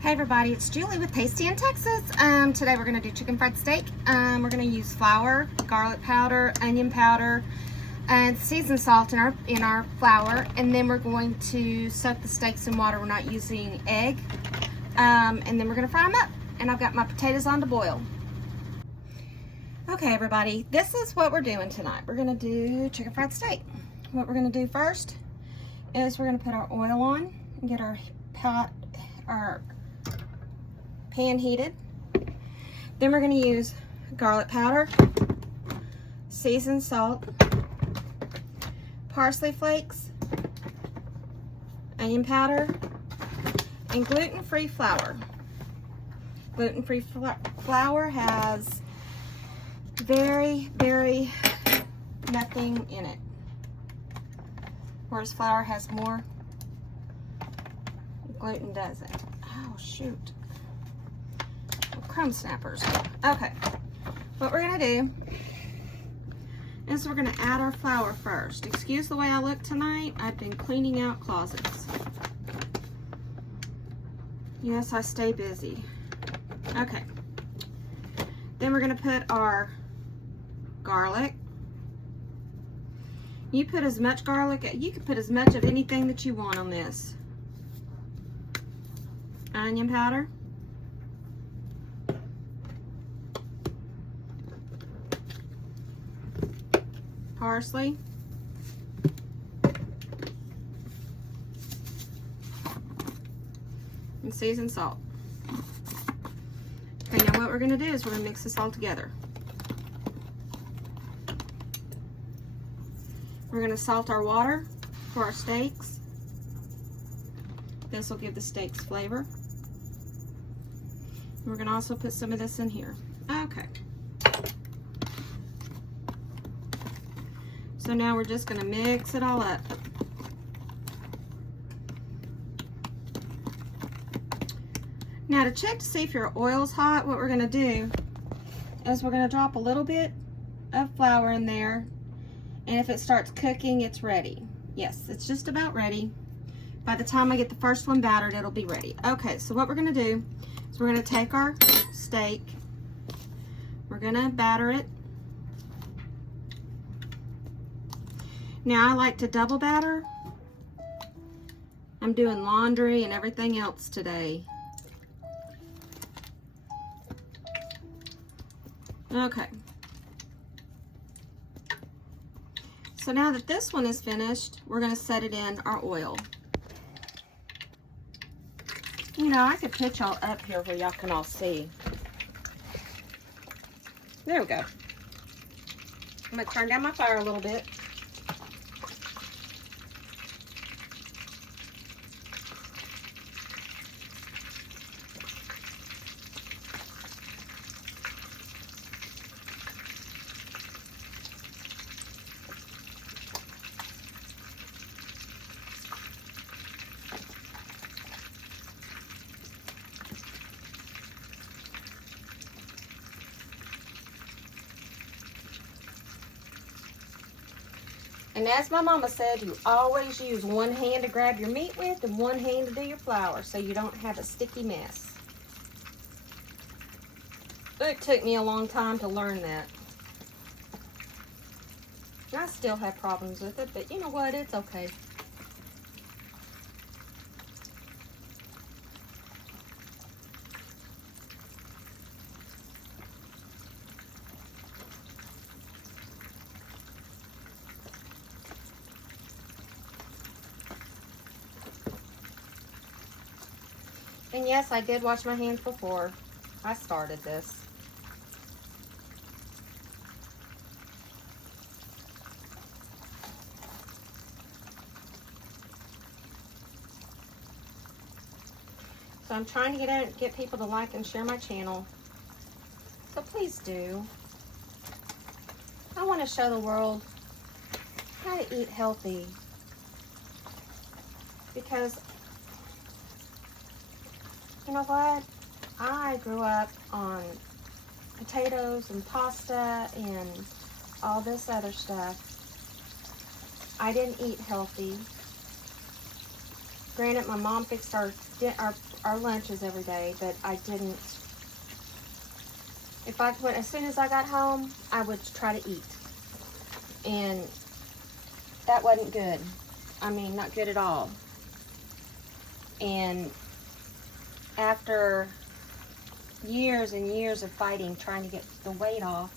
Hey everybody, it's Julie with Tasty in Texas. Today we're going to do chicken fried steak. We're going to use flour, garlic powder, onion powder, and seasoned salt in our flour. And then we're going to soak the steaks in water. We're not using egg. And then we're going to fry them up. And I've got my potatoes on to boil. Okay everybody, this is what we're doing tonight. We're going to do chicken fried steak. What we're going to do first is we're going to put our oil on and get our pan heated. Then we're going to use garlic powder, seasoned salt, parsley flakes, onion powder, and gluten-free flour. Gluten-free flour has very nothing in it, whereas flour has more. Gluten doesn't. Oh shoot. Crumb snappers. Okay, what we're gonna do is we're gonna add our flour first. Excuse the way I look tonight. I've been cleaning out closets. Yes, I stay busy. Okay, then we're gonna put our garlic. You put as much garlic, you can put as much of anything that you want on this. Onion powder, parsley, and seasoned salt. Okay, now what we're going to do is we're going to mix this all together. We're going to salt our water for our steaks. This will give the steaks flavor. We're going to also put some of this in here. Okay. So now we're just going to mix it all up. Now to check to see if your oil's hot, what we're going to do is we're going to drop a little bit of flour in there, and if it starts cooking, it's ready. Yes, it's just about ready. By the time I get the first one battered, it'll be ready. Okay, so what we're going to do is we're going to take our steak, we're going to batter it. Now I like to double batter. I'm doing laundry and everything else today. Okay. So now that this one is finished, we're going to set it in our oil. You know, I could pitch y'all up here where y'all can all see. There we go. I'm going to turn down my fire a little bit. And as my mama said, you always use one hand to grab your meat with and one hand to do your flour so you don't have a sticky mess. It took me a long time to learn that. I still have problems with it, but you know what? It's okay. And yes, I did wash my hands before I started this. So I'm trying to get people to like and share my channel. So please do. I want to show the world how to eat healthy. Because you know what? I grew up on potatoes and pasta and all this other stuff. I didn't eat healthy. Granted, my mom fixed our lunches every day, but I didn't. As soon as I got home, I would try to eat. And that wasn't good. I mean, not good at all. And after years and years of fighting, trying to get the weight off,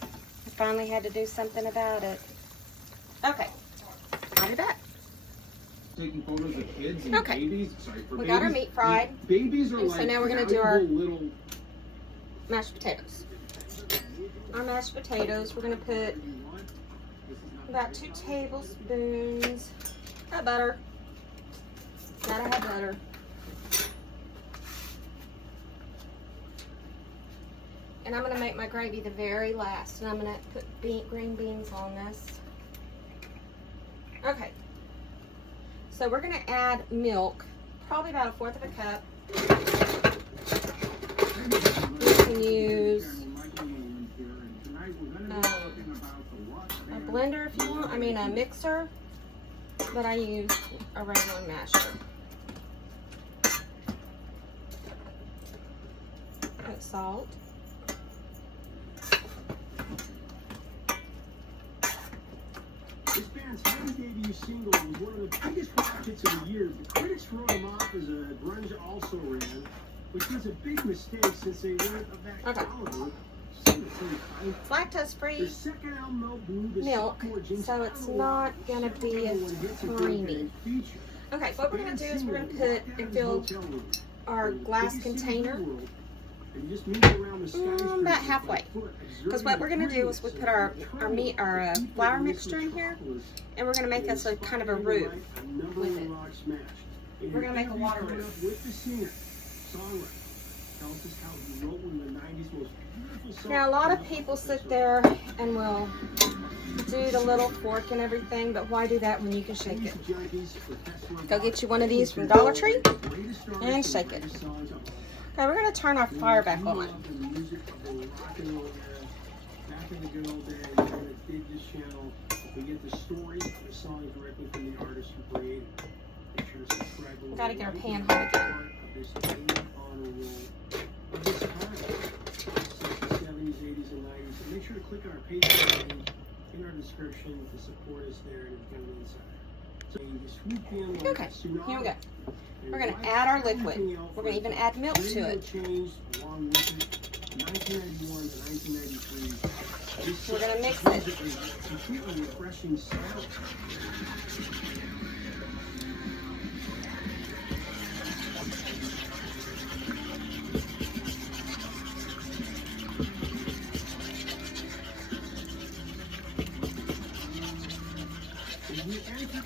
I finally had to do something about it. Okay, I'll be back. Taking photos of kids and Okay. babies. Sorry, for We babies, got our meat fried. Babies are And like so now we're gonna do our little mashed potatoes. Our mashed potatoes, we're gonna put about 2 tablespoons of butter. Gotta have butter. And I'm gonna make my gravy the very last, and I'm gonna put green beans on this. Okay. So we're gonna add milk, probably about 1/4 of a cup. You can use a blender if you want, I mean a mixer, but I use a regular masher. Put salt. This band's Heavy Debut single was one of the biggest rock hits of the year. The critics wrote him off as a grunge also ran, which was a big mistake since they weren't of that caliber. It's lactose-free milk, so it's not going to be as creamy. Okay, what we're going to do is we're going to put and fill our glass container about halfway. Because what we're going to do is we put our flour mixture in here, and we're going to make us a kind of a roux with it. We're going to make a water roux. Now, a lot of people sit there and will do the little fork and everything, but why do that when you can shake it? Go get you one of these from Dollar Tree and shake it. Okay, we're going to turn our fire back on. We've got to get our pan hot again. Make sure to click on our Patreon link in our description to support us there and become inside. Okay, here we go. We're going to add our liquid. We're going to even add milk to it. We're going to mix it.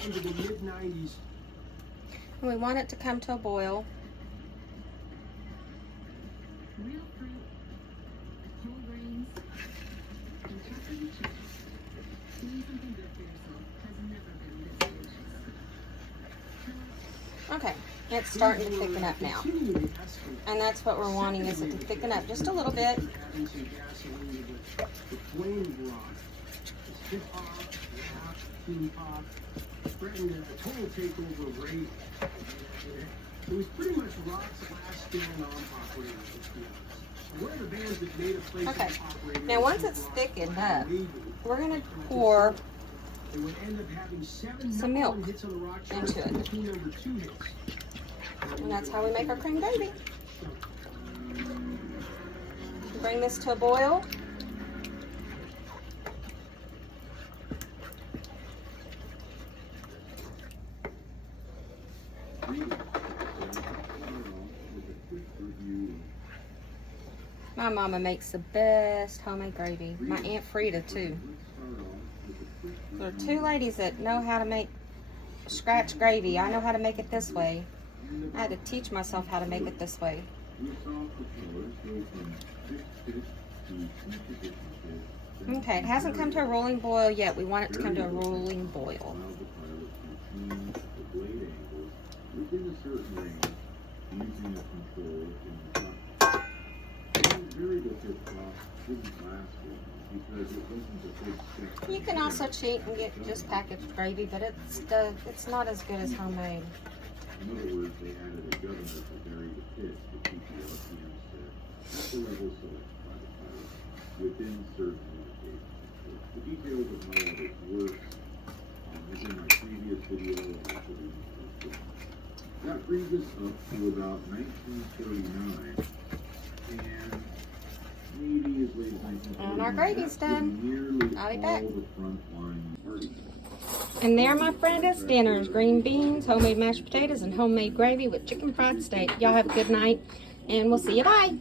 Into the mid-90s. And we want it to come to a boil. Real fruit, whole grains, and chocolate chip. Doing something good for yourself has never been this delicious. Okay, it's starting to thicken up now. And that's what we're wanting, is it to thicken up just a little bit. Threatened a total takeover of radio. It was pretty much rock's last stand on operating, let's be honest. One of the bands that made a place operating. Now once it's thickened up, we're going to pour some milk into it. And that's how we make our cream gravy. Bring this to a boil. My mama makes the best homemade gravy. My Aunt Frida too. There are 2 ladies that know how to make scratch gravy. I know how to make it this way. I had to teach myself how to make it this way. Okay, it hasn't come to a rolling boil yet. We want it to come to a rolling boil. You can also cheat and get just packaged gravy, but it's not as good as homemade. In other words, they added a governor to vary the pitch to keep the RPM set at the level selected by the pilot within certain limitations. The details of how all this works is in my previous video. That brings us up to about 1939, and maybe as late as 1939. And our gravy's done. I'll be back. The front line parties. And there, my friend, is dinner. Green beans, homemade mashed potatoes, and homemade gravy with chicken fried steak. Y'all have a good night, and we'll see you. Bye.